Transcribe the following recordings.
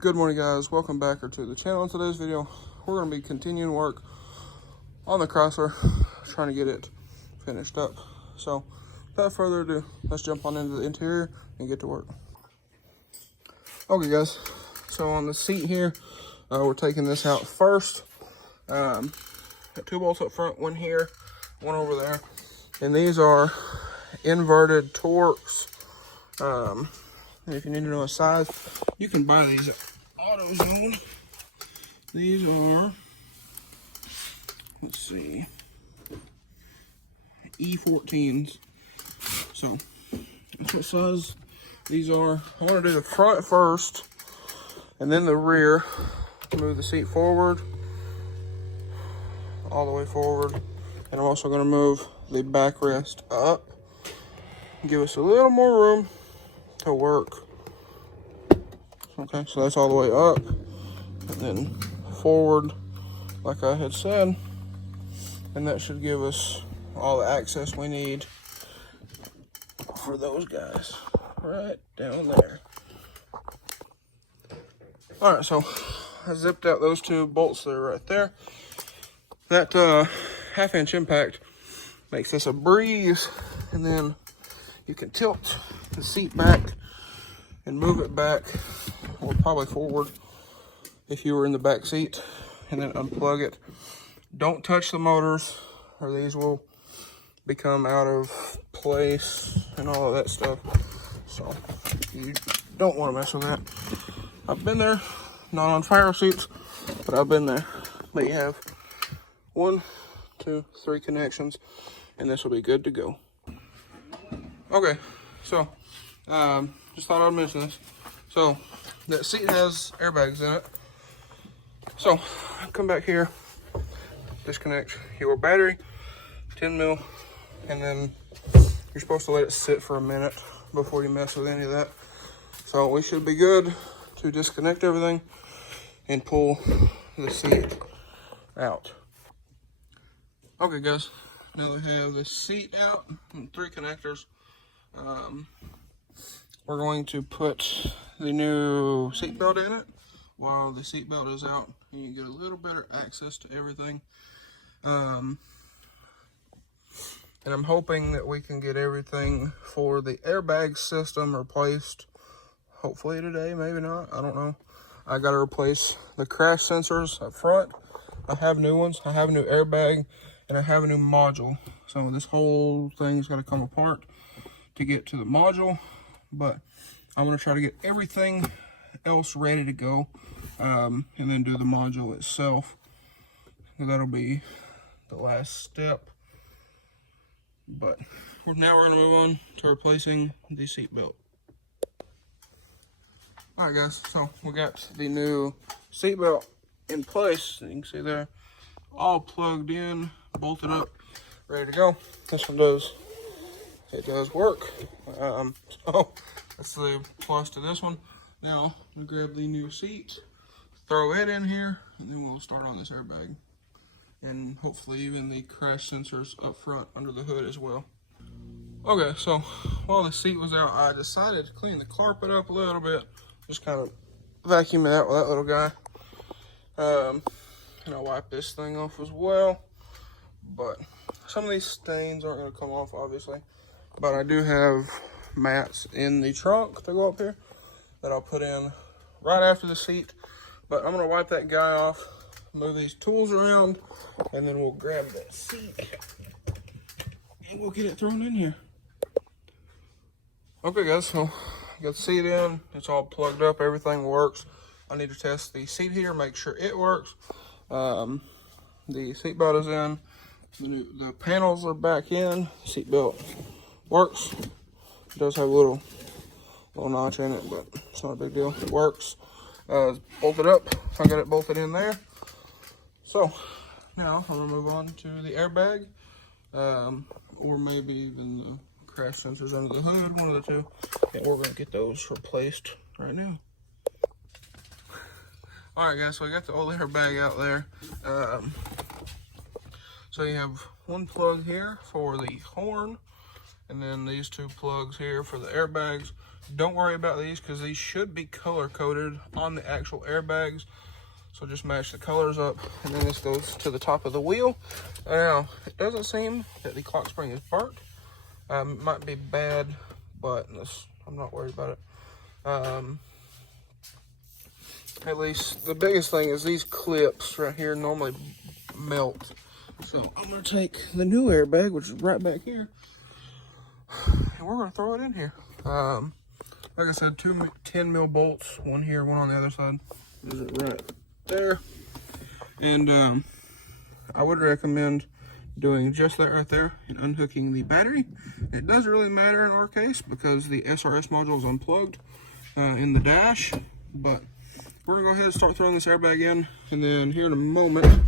Good morning, guys. Welcome back to the channel. In today's video, we're going to be continuing work on the Chrysler, trying to get it finished up. So without further ado, let's jump on into the interior and get to work. Okay, guys, so on the seat here, we're taking this out first. Got 2 bolts up front, one here, one over there, and these are inverted Torx. If you need to know a size, you can buy these at AutoZone. These are, let's see, E14s. So that's what size these are. I want to do the front first and then the rear. Move the seat forward, all the way forward. And I'm also going to move the backrest up. Give us a little more room to work. Okay, so that's all the way up and then forward like I had said, and that should give us all the access we need for those guys right down there. All right, so I zipped out those 2 bolts that are right there. That 1/2-inch impact makes this a breeze, and then you can tilt the seat back and move it back, or probably forward if you were in the back seat, and then unplug it. Don't touch the motors or these will become out of place and all of that stuff. So you don't want to mess with that. I've been there, not on fire seats, but I've been there. But you have 1, 2, 3 connections, and this will be good to go. Okay, so just thought I'd mention this. So that seat has airbags in it. So come back here, disconnect your battery, 10 mil, and then you're supposed to let it sit for a minute before you mess with any of that. So we should be good to disconnect everything and pull the seat out. Okay, guys, now that we have the seat out and 3 connectors, we're going to put the new seat belt in it while the seat belt is out, and you get a little better access to everything. And I'm hoping that we can get everything for the airbag system replaced, hopefully today, maybe not, I don't know. I got to replace the crash sensors up front. I have new ones, I have a new airbag, and I have a new module. So this whole thing's got to come apart to get to the module, but I'm going to try to get everything else ready to go, and then do the module itself. And that'll be the last step. But now we're going to move on to replacing the seat belt. Alright, guys, so we got the new seat belt in place. You can see there, all plugged in, bolted up, ready to go. This one does work. So that's the plus to this one. Now we'll grab the new seat, throw it in here, and then we'll start on this airbag, and hopefully even the crash sensors up front under the hood as well. Okay, so while the seat was out, I decided to clean the carpet up a little bit, just kind of vacuum it out with that little guy. And I'll wipe this thing off as well, but some of these stains aren't going to come off, obviously. But I do have mats in the trunk to go up here that I'll put in right after the seat. But I'm going to wipe that guy off, move these tools around, and then we'll grab that seat and we'll get it thrown in here. Okay, guys, so got the seat in, it's all plugged up, everything works. I need to test the seat heater, make sure it works. The seat belt is in, the panels are back in, seat belt works. It does have a little notch in it, but it's not a big deal. It works. It's bolted up. I got it bolted in there. So now I'm gonna move on to the airbag, or maybe even the crash sensors under the hood, one of the 2. And we're gonna get those replaced right now. All right, guys, so I got the old airbag out there. So you have 1 plug here for the horn, And then these two plugs here for the airbags. Don't worry about these because these should be color coded on the actual airbags. So just match the colors up. And then this goes to the top of the wheel. Now, it doesn't seem that the clock spring is burnt. It might be bad, but I'm not worried about it. At least the biggest thing is these clips right here normally melt. So I'm gonna take the new airbag, which is right back here, and we're gonna throw it in here. Like I said, two 10 mil bolts, one here, one on the other side. Is it right there? And I would recommend doing just that right there and unhooking the battery. It doesn't really matter in our case because the SRS module is unplugged in the dash, but we're gonna go ahead and start throwing this airbag in, and then here in a moment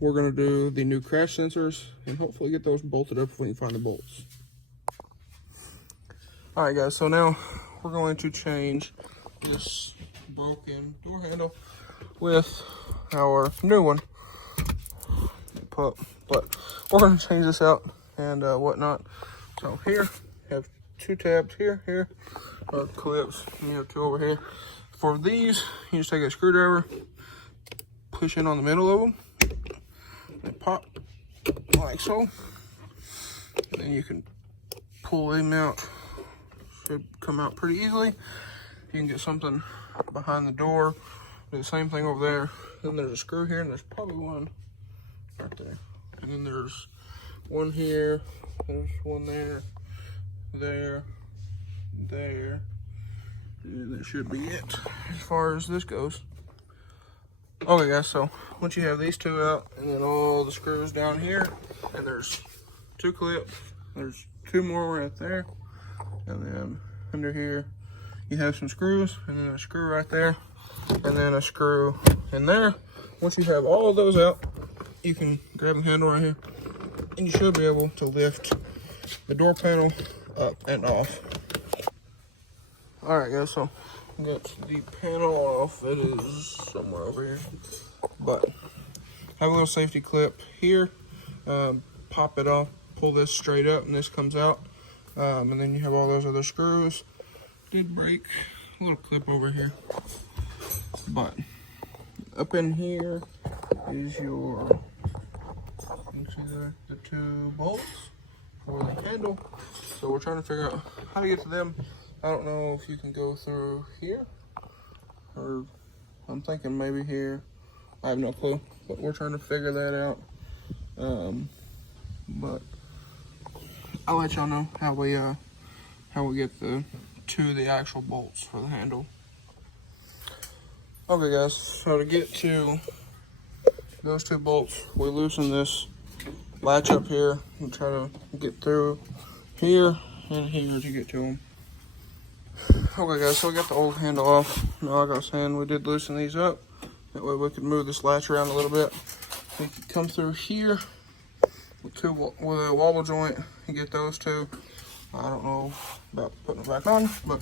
we're gonna do the new crash sensors and hopefully get those bolted up if we can find the bolts. All right, guys, so now we're going to change this broken door handle with our new one. But we're going to change this out and whatnot. So here, you have two tabs here are clips, and you have two over here. For these, you just take a screwdriver, push in on the middle of them, and pop like so. Then you can pull them out. Should come out pretty easily. You can get something behind the door. Do the same thing over there. Then there's a screw here, and there's probably one right there. And then there's one here. There's one there. There. And that should be it as far as this goes. Okay, guys, so once you have these two out, and then all the screws down here, and there's two clips, there's two more right there, and then under here you have some screws, and then a screw right there, and then a screw in there. Once you have all of those out, you can grab the handle right here, and you should be able to lift the door panel up and off. All right, guys, so got the panel off. It is somewhere over here, but have a little safety clip here. Pop it off, pull this straight up, and this comes out. And then you have all those other screws. Did break a little clip over here, but up in here is your, you can see there, the two bolts for the handle. So we're trying to figure out how to get to them. I don't know if you can go through here, or I'm thinking maybe here. I have no clue, but we're trying to figure that out. But I'll let y'all know how we get to the actual bolts for the handle. Okay, guys, so to get to those two bolts, we loosen this latch up here and try to get through here and here to get to them. Okay, guys, so we got the old handle off. Now, like I was saying, we did loosen these up. That way we could move this latch around a little bit. We could come through here with a wobble joint and get those two. I don't know about putting it back on, but,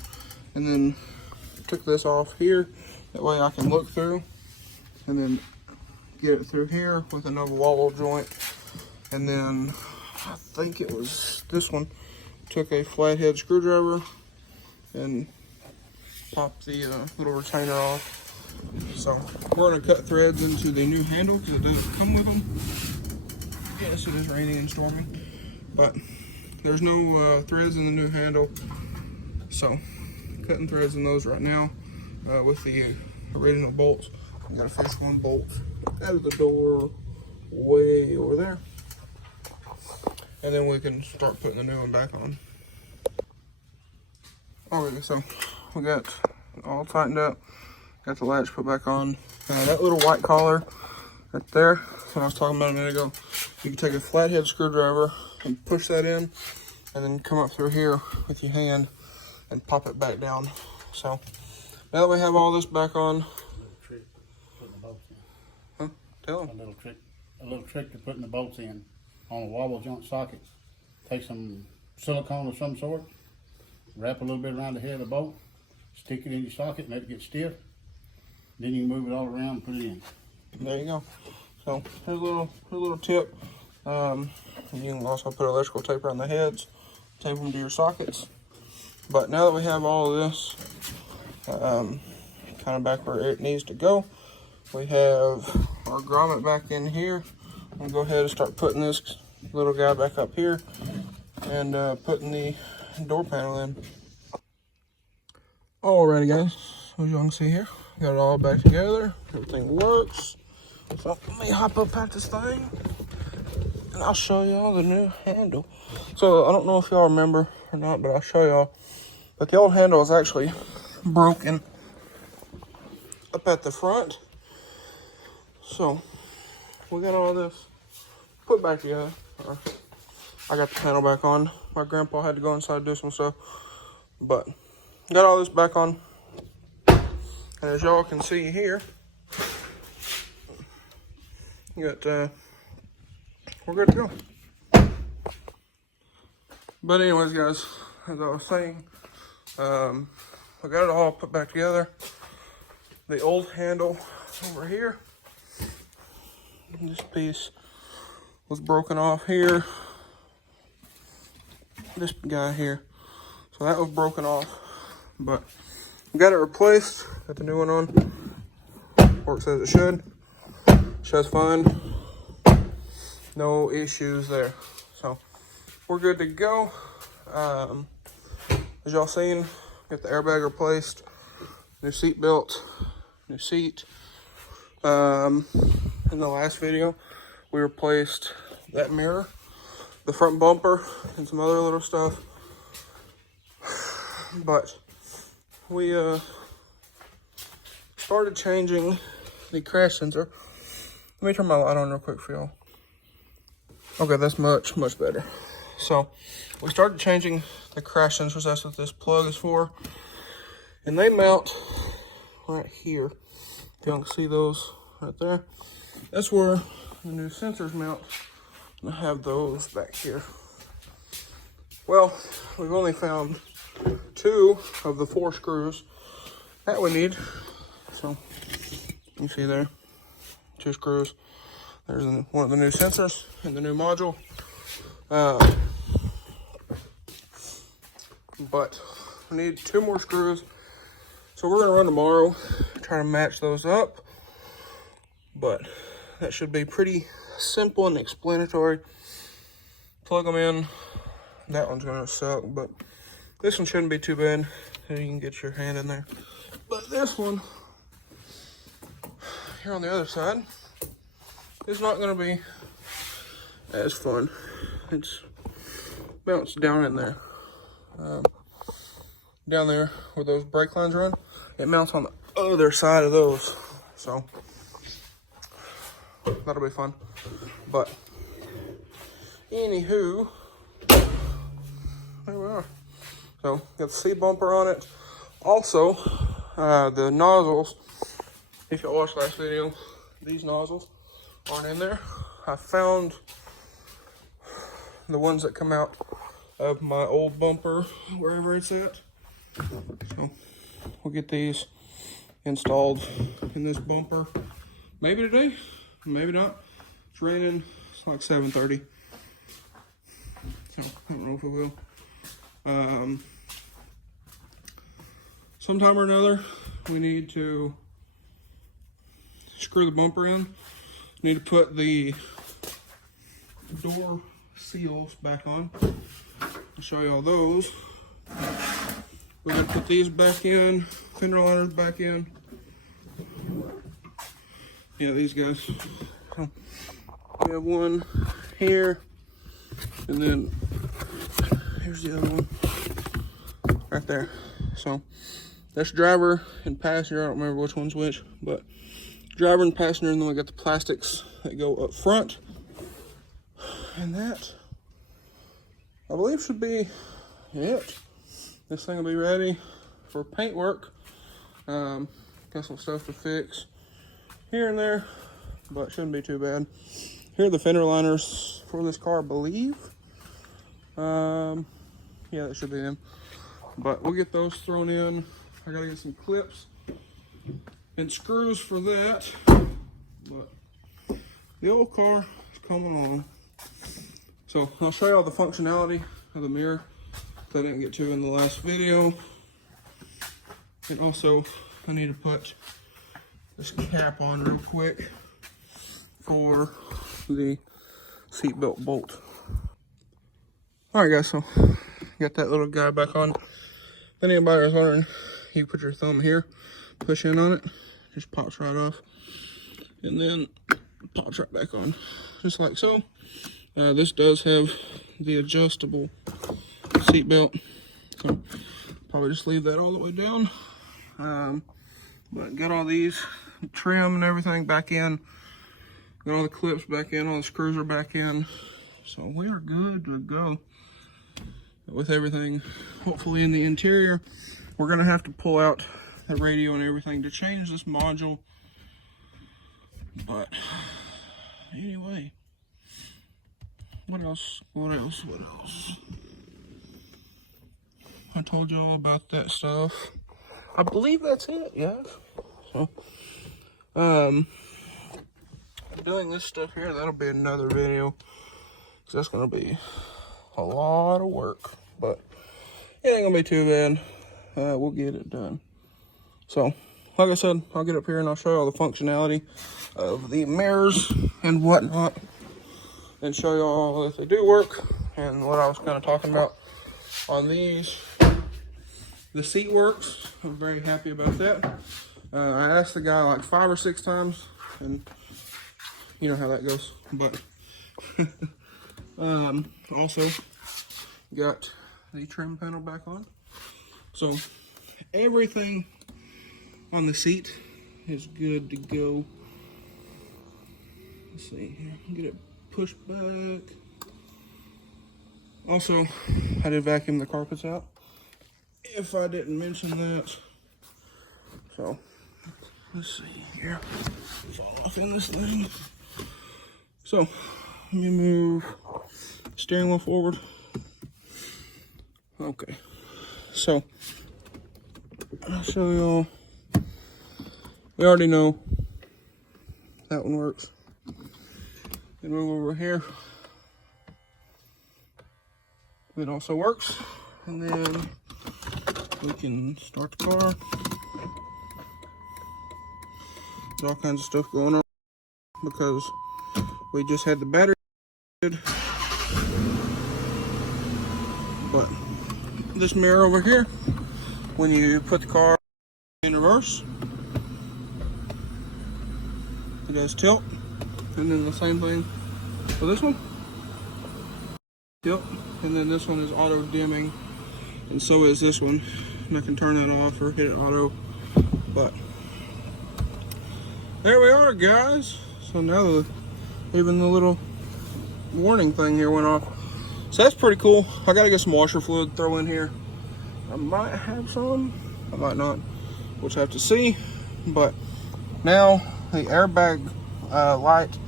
and then took this off here. That way I can look through and then get it through here with another wobble joint. And then I think it was this one. Took a flathead screwdriver and pop the little retainer off. So we're gonna cut threads into the new handle because it doesn't come with them. Yes, it is raining and storming, but there's no threads in the new handle. So cutting threads in those right now with the original bolts. We gotta fish one bolt out of the door way over there, and then we can start putting the new one back on. Okay, so we got all tightened up, got the latch put back on. That little white collar right there, what I was talking about a minute ago, you can take a flathead screwdriver and push that in, and then come up through here with your hand and pop it back down. So now that we have all this back on, trick putting the bolts in. Huh? Tell them. A little trick to putting the bolts in on a wobble joint socket. Take some silicone of some sort, wrap a little bit around the head of the bolt, stick it in your socket and let it get stiff. Then you can move it all around and put it in. There you go. So here's a little tip. You can also put electrical tape around the heads tape them to your sockets. But now that we have all of this kind of back where it needs to go, we have our grommet back in here. I'll go ahead and start putting this little guy back up here and putting the door panel in. Alrighty guys, as y'all can see here, got it all back together. Everything works. So let me hop up at this thing and I'll show y'all the new handle. So I don't know if y'all remember or not, but I'll show y'all. But the old handle is actually broken up at the front. So we got all this put back together. I got the panel back on. My grandpa had to go inside and do some stuff, but got all this back on. And as y'all can see here, you got we're good to go. But anyways, guys, as I was saying, I got it all put back together. The old handle over here, this piece was broken off here. This guy here, so that was broken off, but got it replaced. Got the new one on. Works as it should. Sheds fine. No issues there. So we're good to go. As y'all seen, got the airbag replaced, new seat belt, new seat. In the last video, we replaced that mirror, the front bumper, and some other little stuff. But we started changing the crash sensor. Let me turn my light on real quick for y'all. Okay, that's much better. So we started changing the crash sensors. That's what this plug is for. And they mount right here. If y'all can see those right there. That's where the new sensors mount. And I have those back here. Well, we've only found 2 of the 4 screws that we need. So you see there, 2 screws. There's one of the new sensors and the new module. But we need 2 more screws. So we're gonna run tomorrow, try to match those up. But that should be pretty simple and explanatory. Plug them in. That one's gonna suck, but this one shouldn't be too bad. You can get your hand in there. But this one, here on the other side, is not gonna be as fun. It's bounced down in there. Down there where those brake lines run, it mounts on the other side of those. So that'll be fun. But anywho, there we are. So got the seat bumper on it. Also, the nozzles, if you watched last video, these nozzles aren't in there. I found the ones that come out of my old bumper, wherever it's at. So we'll get these installed in this bumper. Maybe today, maybe not. It's raining, it's like 7:30. So I don't know if it will. Sometime or another, we need to screw the bumper in. Need to put the door seals back on. I'll show you all those. We're gonna put these back in, fender liners back in. Yeah, these guys. So we have one here, and then here's the other one right there. So that's driver and passenger. I don't remember which one's which, but driver and passenger, and then we got the plastics that go up front. And that, I believe, should be it. This thing will be ready for paint work. Got some stuff to fix here and there, but shouldn't be too bad. Here are the fender liners for this car, I believe. Yeah, that should be them. But we'll get those thrown in. I gotta get some clips and screws for that. But the old car is coming along. So I'll show you all the functionality of the mirror that I didn't get to in the last video. And also, I need to put this cap on real quick for the seatbelt bolt. Alright guys, so got that little guy back on. If anybody was wondering, you put your thumb here, push in on it, just pops right off, and then pops right back on, just like so. This does have the adjustable seatbelt, so probably just leave that all the way down. But got all these trim and everything back in, got all the clips back in, all the screws are back in, so we are good to go with everything. Hopefully in the interior, we're gonna have to pull out the radio and everything to change this module, but anyway, what else? I told you all about that stuff. I believe that's it, yeah. So, doing this stuff here, that'll be another video, because that's gonna be a lot of work, but it ain't gonna be too bad. We'll get it done. So, like I said, I'll get up here and I'll show you all the functionality of the mirrors and whatnot, and show you all that they do work, and what I was kind of talking about on these. The seat works. I'm very happy about that. I asked the guy like 5 or 6 times, and you know how that goes. But also got the trim panel back on, so everything on the seat is good to go. Let's see here, get it pushed back. Also, I did vacuum the carpets out, if I didn't mention that. So let's see here, fall off in this thing. So let me move the steering wheel forward. Okay, so I'll show y'all. We already know that one works. Then move over here. It also works. And then we can start the car. There's all kinds of stuff going on because we just had the battery. But this mirror over here, when you put the car in reverse, it does tilt. And then the same thing for this one, tilt. And then this one is auto dimming, and so is this one. And I can turn that off or hit it auto. But there we are, guys. So now even the little warning thing here went off. So that's pretty cool. I gotta get some washer fluid to throw in here. I might have some, I might not. We'll just have to see. But now the airbag light,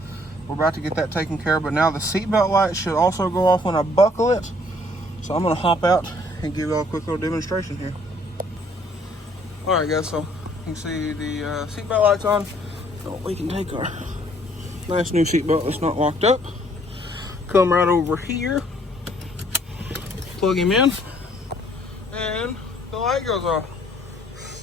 we're about to get that taken care of. But now the seatbelt light should also go off when I buckle it. So I'm gonna hop out and give y'all a quick little demonstration here. All right, guys. So you can see the seatbelt lights on. So we can take our nice new seatbelt that's not locked up. Come right over here. Plug him in, and the light goes off.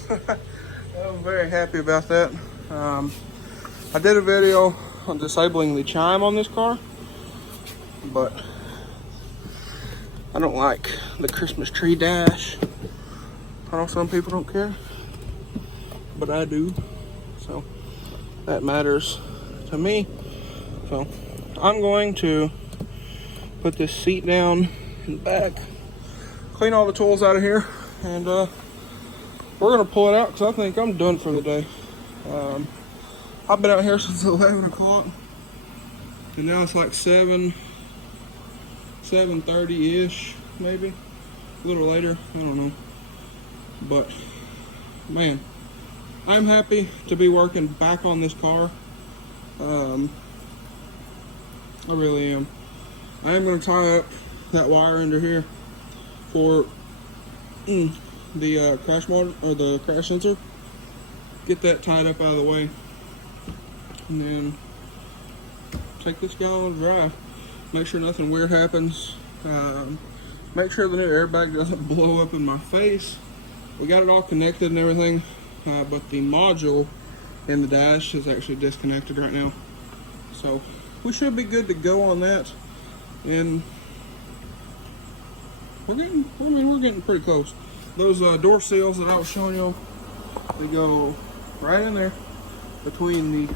I'm very happy about that. I did a video on disabling the chime on this car, but I don't like the Christmas tree dash. I know some people don't care, but I do, so that matters to me. So I'm going to put this seat down and back, clean all the tools out of here, and we're gonna pull it out because I think I'm done for the day. I've been out here since 11 o'clock, and now it's like 7:30-ish, maybe a little later, I don't know. But man, I'm happy to be working back on this car. I really am. I am going to tie up that wire under here for the crash monitor, or the crash sensor. Get that tied up out of the way, and then take this guy on a drive. Make sure nothing weird happens. Make sure the new airbag doesn't blow up in my face. We got it all connected and everything, but the module in the dash is actually disconnected right now. So we should be good to go on that. And we're getting pretty close. Those door seals that I was showing you, they go right in there between the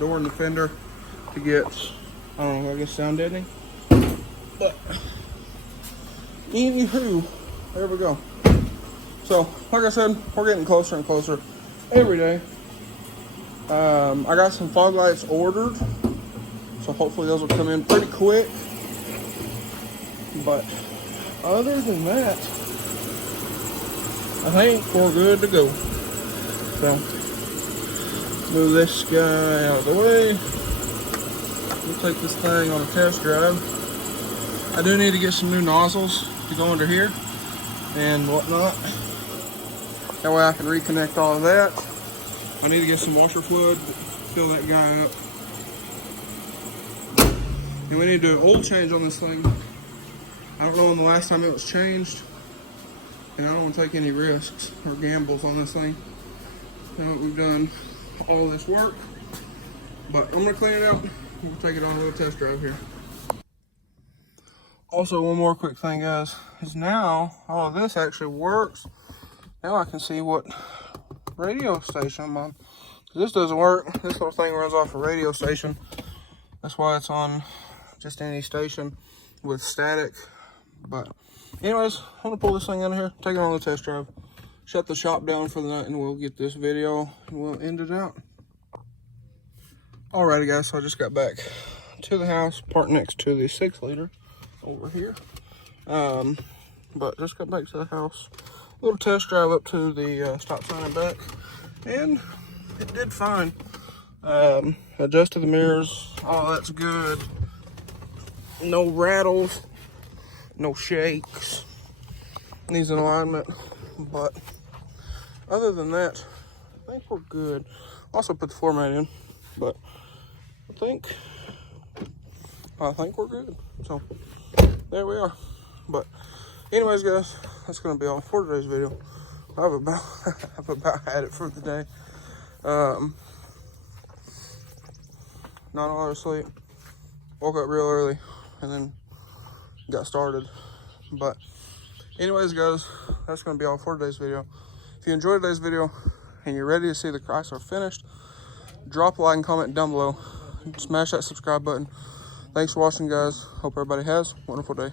door and the fender to get, I don't know, I guess sound deadening. But anywho, there we go. So, like I said, we're getting closer and closer every day. I got some fog lights ordered, so hopefully those will come in pretty quick. But other than that, I think we're good to go. So, move this guy out of the way. We'll take this thing on a test drive. I do need to get some new nozzles to go under here and whatnot. That way I can reconnect all of that. I need to get some washer fluid, fill that guy up. And we need to do an oil change on this thing. I don't know when the last time it was changed, and I don't want to take any risks or gambles on this thing. Now that we've done all this work, but I'm gonna clean it out. We'll take it on a little test drive here. Also, one more quick thing, guys, is now all of this actually works. Now I can see what radio station I'm on. This doesn't work. This little thing runs off a radio station. That's why it's on just any station with static. But anyways, I'm gonna pull this thing out of here, take it on the test drive, shut the shop down for the night, and we'll get this video and we'll end it out. Alrighty guys, so I just got back to the house, parked next to the 6-liter over here. But just got back to the house. Little test drive up to the stop sign and back, and it did fine. Adjusted the mirrors, all that's good. No rattles, no shakes. Needs an alignment, but other than that, I think we're good. Also put the floor mat in, but I think we're good. So there we are. But anyways, guys, that's gonna be all for today's video. I've about had it for the day. Not a lot of sleep. Woke up real early and then got started. But anyways, guys, that's gonna be all for today's video. If you enjoyed today's video and you're ready to see the Chrysler finished, drop a like and comment down below. Smash that subscribe button. Thanks for watching, guys. Hope everybody has a wonderful day.